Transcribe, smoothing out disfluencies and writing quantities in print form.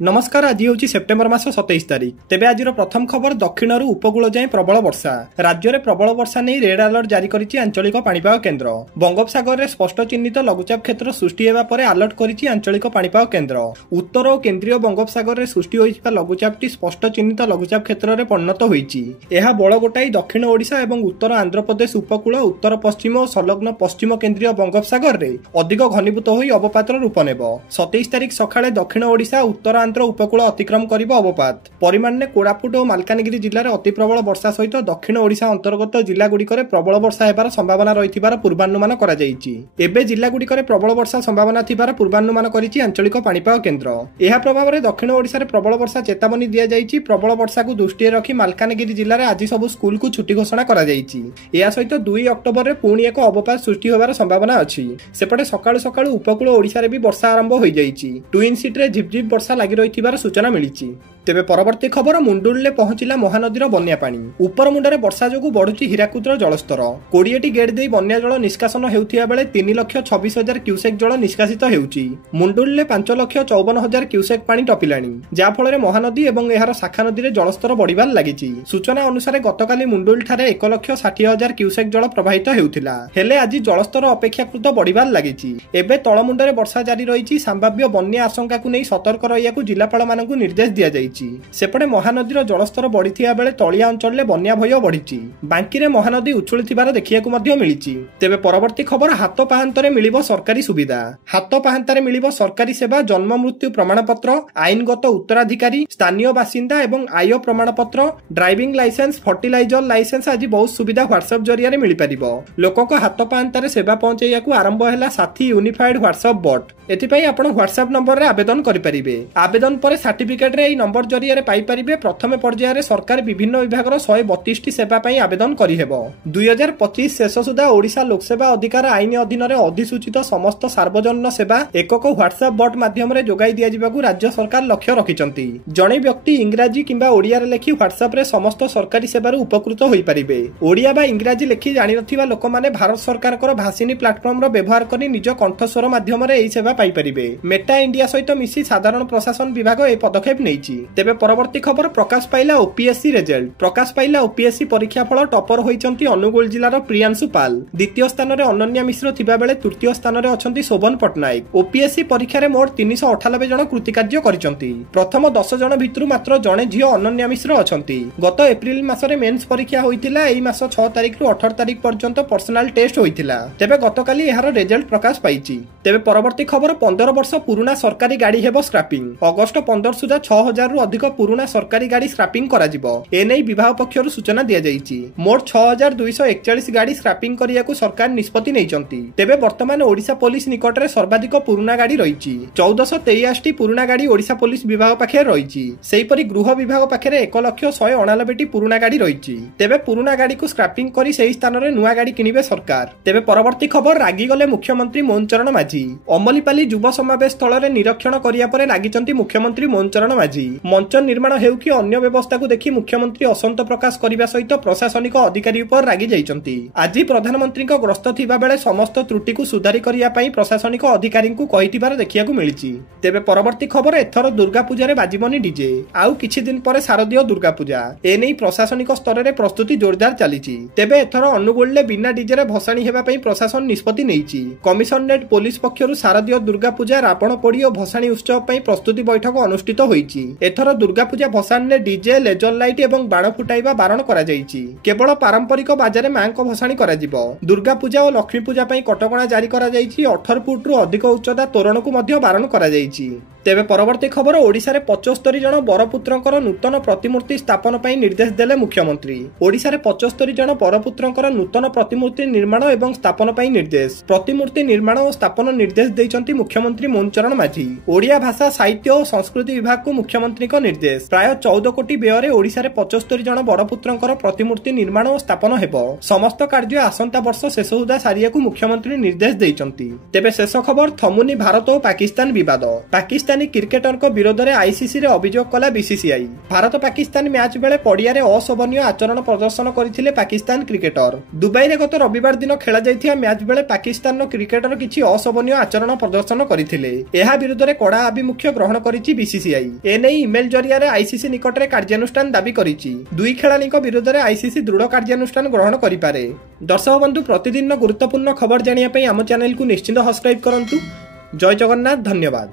नमस्कार। आज हूँ सेप्टेम्बर मास 27 तारिख। तेबे आज प्रथम खबर दक्षिण उपकूल जाए प्रबल वर्षा। राज्य में प्रबल वर्षा नहीं रेड अलर्ट जारी करिछि आंचलिक पाणीपाग केन्द्र। बंगोपसागर में स्पष्ट चिन्हित लघुचाप क्षेत्र सृष्टि हेबा परे अलर्ट करिछि आंचलिक पाणीपाग केन्द्र। उत्तर और केन्द्रीय बंगोपसागर में सृष्टि होइछिबा लघुचापटी स्पष्ट चिन्हित लघुचाप क्षेत्र में परिणत होइछि। एहा बड़ गोटाई दक्षिण ओडिशा और उत्तर आंध्र प्रदेश उपकूल उत्तर पश्चिम और संलग्न पश्चिम केन्द्रीय बंगोपसागर में अधिक घनीभूत होई अवपातर रूप नेब। 27 तारिख सकाळे दक्षिण ओडिशा उत्तर आंध्र उपकूल अतिक्रम करिब अवपात। परिमाण में कोरापुट और मालकानगिरी जिले में अति प्रबल वर्षा सहित दक्षिण ओडिशा अंतर्गत जिलागुड़िक प्रबल वर्षा हेबार संभावना रहिथिबार पूर्वानुमान करा जायछि। एबे जिलागुड़िक प्रबल वर्षा संभावना थिबार पूर्वानुमान करिछि आंचलिक पाणीपाग केन्द्र। एहा प्रभाव में दक्षिण ओडिशा रे प्रबल वर्षा चेतावनी दिया जायछि। प्रबल वर्षा को दृष्टि रखी मालकानगिरी जिले में आज सब स्कूल को छुट्टी घोषणा करा जायछि। एहा सहित 2 अक्टोबर रे पुणी एक अवपात सृष्टि होबार संभावना अछि। सेपटे सकाळु सकाळु उपकूल ओडिशा रे भी वर्षा आरंभ होई जायछि। ट्विन सिटी रे झिपझिप वर्षा लागि रहिथिबार सूचना मिलिछि। तेबे परवर्ती खबर मुंडुले पहुंचला महानदीर बन्या पानी। उपर मुंडरे वर्षा जोगु बढ़ुछि हीराकुदर जलस्तर। 20टी गेट देई बन्या जल निष्कासन हेउथिया बेले 3,26,000 क्यूसेक जल निष्कासित हेउछि। मुंडुले 5,54,000 क्यूसेक पानी टपिलाणी, जा फଳରେ महानदी एवं एहार शाखा नदी रे जलस्तर बढ़िबार लागिछि। सूचना अनुसार गतकाली मुंडुल ठारे 1,60,000 क्यूसेक जल प्रवाहित हेउथिला, हेले आज जलस्तर अपेक्षाकृत बढ़िबार लागिछि। एबे तळमुंडरे वर्षा जारी रहिछि। संभाव्य बन्या आशंका को नै सतर्क रहियाकु जिलापाल मानकु निर्देश दिया जायछि। सेपटे महानदीर जलस्तर बढ़िथिया बेले तलिया अंचल में बन्या भय बढ़िछि। बांकीरे महानदी उछुलिथिबार देखियाकु मध्य मिलिछि। तेबे परवर्ती खबर हाथ पाहांतरे मिलिबो सरकारी सुविधा। हाथ पाहांतरे मिलिबो सरकारी सेवा, जन्म मृत्यु प्रमाणपत्र, आईनगत उत्तराधिकारी, स्थानीय बासिंदा एवं आय प्रमाणपत्र, ड्राइविंग लाइसेंस, फर्टिलाइजर लाइसेंस आदि बहुत सुविधा व्हाट्सएप जरिया मिल पारिबो। लोकक हाथ पाहांतरे सेवा पहुंचाइयाकु आरंभ हैला साथी यूनिफाइड व्हाट्सएप बॉट। एथिपाई आपण व्हाट्सएप नंबर रे आवेदन करि परिबे। आवेदन पर सर्टिफिकेट रे एई नंबर जरिया रे पाई परिबे। प्रथम पर्याय रे सरकार विभिन्न विभागर 132टी सेवा पाई आवेदन करि हेबो। 2025 शेष सुधा ओडिशा लोकसेवा अधिकार आईन अधीन रे अधिसूचित समस्त सार्वजनिक सेवा एकक व्हाट्सएप बॉट माध्यम रे जोगाई दिया जिबाकू राज्य सरकार लक्ष्य रखिचंती। जणे व्यक्ति इंग्राजी किंबा ओडिया रे लेखि व्हाट्सएप रे समस्त सरकारी सेवा उपकृत होई परिबे। ओडिया बा इंग्राजी लेखि जानि नथिबा लोक माने भारत सरकार कर भाषिनी प्लेटफॉर्म रो व्यवहार करि निज कंठस्वर माध्यम रे एई सेवा पाई परिबे। मेटा इंडिया सहित मिसी साधारण प्रशासन विभाग ए पदक्षेप नेइछि। तेबे परवर्ती खबर प्रकाश पाइला ओपीएससी रिजल्ट। प्रकाश पाइला ओपीएससी परीक्षा फल टपर होइचंती अनुगुल जिलार प्रियांशु पाल। द्वितीय स्थान रे अनन्या मिश्र थिबा बेले तृतीय स्थान रे अछंती शोभन पटनायक। ओपीएससी परीक्षा रे मोट 398 जण कृतिकार्य करिसंती। प्रथम 10 जण भितरु मात्र जणे झियो अनन्या मिश्र अछंती। गत एप्रिल मासरे मेंस परीक्षा होइतिला। एई मास 6 तारिख रु 18 तारिख पर्यंत पर्सनल टेस्ट होइतिला। तेबे गतकाली एहार रिजल्ट प्रकाश पाइछि। तेबे परवर्ती खबर 15 वर्ष पुराना सरकारी गाड़ी हेबो स्क्रैपिंग। अगस्त 15 सुधा 6000 रु अधिक पुराना सरकारी गाड़ी स्क्रैपिंग करा जिवो। एनै विभाग पक्षरु सूचना दिया जायछि। मोट 6241 गाड़ी स्क्रैपिंग करियाकु सरकार निष्पत्ति नेइचंती। तेबे वर्तमान ओडिशा पुलिस निकट रे सर्वाधिक पुराना गाड़ी रहिछि। 1423 टी पुराना गाड़ी ओडिशा पुलिस विभाग पाखे रहिछि। सेहिपरि गृह विभाग पाखे 1,199 टी पुराना गाड़ी रहिछि। तेबे पुराना गाड़ी को स्क्रैपिंग करी सेही स्थान रे नुआ गाड़ी किनिबे सरकार। तेबे परवर्ती खबर रागी गले मुख्यमंत्री मोहन चरण माझी। अमलीपाली युव समावेश स्थल रे निरीक्षण करिया परे लागिचंती मुख्यमंत्री मोहन चरण माझी। मंच निर्माण हेउ कि अन्य व्यवस्था को देखि मुख्यमंत्री असंत प्रकाश करिबा सहित प्रशासनिक अधिकारी उपर रागी जाइचंती। आज प्रधानमंत्री को ग्रस्त थिबा बेले समस्त त्रुटि को सुधारी करिया पई प्रशासनिक अधिकारी को कहिथिबार देखियाकू मिलिछि। तेबे परवर्ती खबर एथर दुर्गा पूजा रे बाजिबनी डीजे। आउ किछि दिन परे शारदीय दुर्गा पूजा। एनै प्रशासनिक स्तर रे प्रस्तुति जोरदार चलीछि। तेबे एथर अनुगुल ले बिना डीजे रे भसाणी हेबा पई प्रशासन निष्पत्ति नेइछि। कमिशनरेट पुलिस पक्षरु शारदीय दुर्गा पूजा रावण पोड़ी और भसाणी उत्सव पई प्रस्तुति बैठक अनुष्ठित होईछि। एथर Durga Puja भसाणी DJ, laser light एवं बाण फुटाइबा बारण करा जायछि। केवल पारंपरिक बाजारे मांको भसाणी करा जिवो। दुर्गा पूजा और लक्ष्मी पूजा पई कटकणा जारी करा जायछि। 18 फुट रु अधिक उच्चता तोरण को मध्य बारण करा जायछि। तेबे परवर्ती खबर ओडिशा रे 75 जण बरपुत्रंकर नूतन प्रतिमूर्ति स्थापन पई निर्देश देले मुख्यमंत्री। ओडिशा रे 75 जण बरपुत्रंकर नूतन प्रतिमूर्ति निर्माण एवं स्थापन पई निर्देश। प्रतिमूर्ति निर्माण और स्थापन निर्देश दैचंती मुख्यमंत्री मोहन चरण माझी। ओडिया भाषा साहित्य और संस्कृति विभाग को मुख्यमंत्री को निर्देश। प्राय 14 कोटी व्यय रे ओडिशा रे 75 जण बरपुत्रंकर प्रतिमूर्ति निर्माण और स्थापन हेबो। समस्त कार्य आसंता वर्ष शेष सुधा सारियाकू मुख्यमंत्री निर्देश दैचंती। तेबे शेष खबर थमुनी भारत और पाकिस्तान विवाद। पाकिस्तान ପାକିସ୍ତାନୀ କ୍ରିକେଟରଙ୍କ ବିରୋଧରେ ଆଇସିସି ରେ ଅଭିଯୋଗ କଲା ବିସିସିଆଇ। ଭାରତ ପାକିସ୍ତାନ ମ୍ୟାଚ୍ ବେଳେ ପଡ଼ିଆରେ ଅଶୋଭନୀୟ ଆଚରଣ ପ୍ରଦର୍ଶନ କରିଥିଲେ ପାକିସ୍ତାନ କ୍ରିକେଟର। ଦୁବାଇରେ ଗତ ରବିବାର ଦିନ ଖେଳାଯାଇଥିବା ମ୍ୟାଚ୍ ବେଳେ ପାକିସ୍ତାନର କ୍ରିକେଟର କିଛି ଅଶୋଭନୀୟ ଆଚରଣ ପ୍ରଦର୍ଶନ କରିଥିଲେ। ଏହା ବିରୁଦ୍ଧରେ କଡ଼ା ଆଭିମୁଖ୍ୟ ଗ୍ରହଣ କରିଛି ବିସିସିଆଇ। ଏନେଇ ଇମେଲ ଜରିଆରେ ଆଇସିସି ନିକଟରେ କାର୍ଯ୍ୟାନୁଷ୍ଠାନ ଦାବି କରିଛି। ଦୁଇ ଖେଳାଳିଙ୍କ ବିରୁଦ୍ଧରେ ଆଇସିସି ଦୃଢ଼ କାର୍ଯ୍ୟାନୁଷ୍ଠାନ ଗ୍ରହଣ କରିପାରେ। ଦର୍ଶକ ବନ୍ଧୁ, ପ୍ରତିଦିନ ଗୁରୁତ୍ୱପୂର୍ଣ୍ଣ ଖବର ଜାଣିବା ପାଇଁ ଆମ ଚ୍ୟାନେଲକୁ ନିଶ୍ଚିତ ସବସ୍କ୍ରାଇବ କରନ୍ତୁ। ଜୟ ଜଗନ୍ନାଥ, ଧନ୍ୟବାଦ।